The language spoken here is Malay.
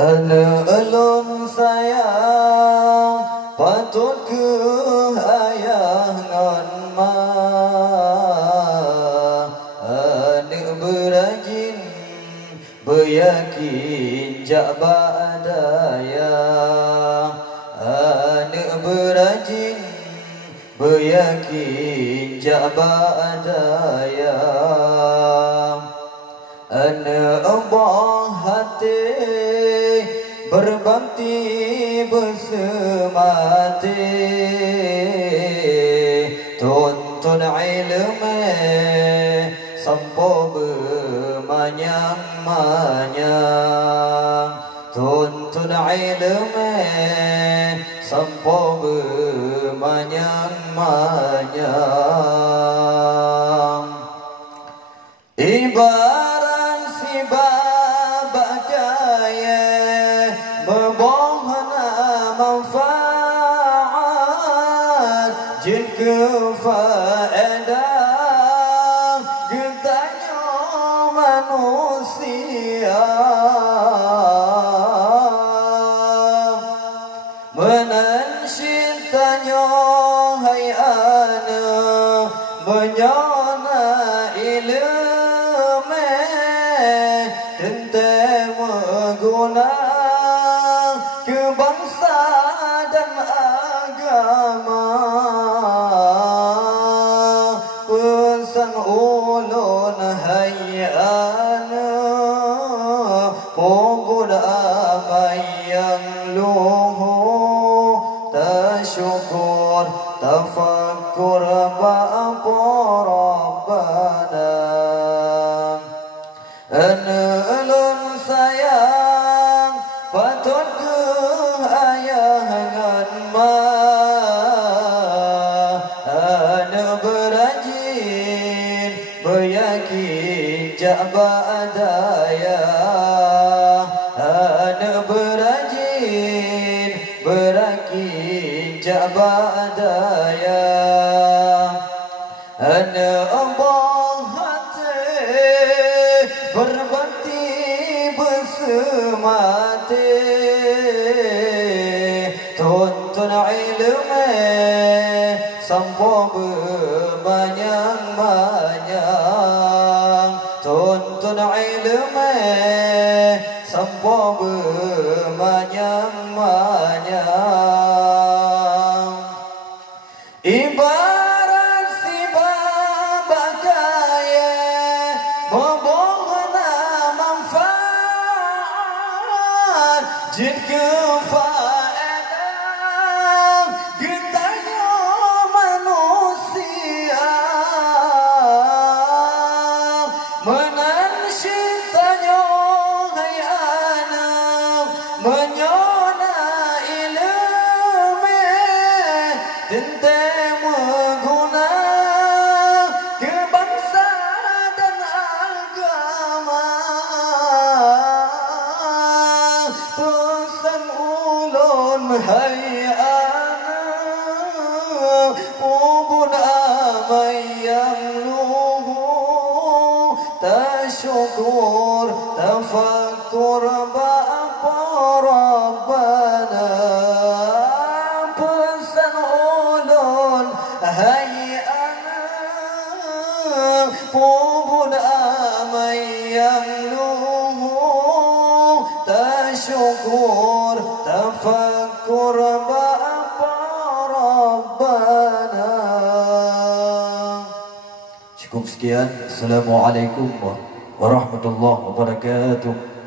Alun sayang patut ke ayah ngan ma anak berajin beryakin jak badaya anak berajin beryakin jak badaya anak abah hati berbakti bersemati tuntun ilmu sampai bermanyang-manyang tuntun ilmu sampai bermanyang-manyang ibarat si babak jaya berbohana manfaat jin kefaedah getanya manusia menansyintanya hai ana menyana ilmu tentang mengguna bangsa dan agama pesan ulun hayana pemuda yang luhu tasyukur tafakkur ba'apa rabbana ulun sayang patut ayah ngan ma anak berajin beryakin jak badaya anak berajin berakin jak badaya anak abah hati berbakti bersemati tuntun ilmu sampai bermanyang-manyang tuntun ilmu sampai bermanyang-manyang ibarat si babak kaya membohana manfaat jin kefaedah getanya manusia menansyintanya hai anak menyona ilmu tentang mengguna ke bangsa dan agama pesan ulun hai anak ubun amai yang luhu tasyukur tafakkur ba'apa rabbana pesan ulun hai anak ubun amai yang luhu tasyukur tafakkur ba'apa rabbana. Cukup sekian. Assalamualaikum warahmatullahi wabarakatuh.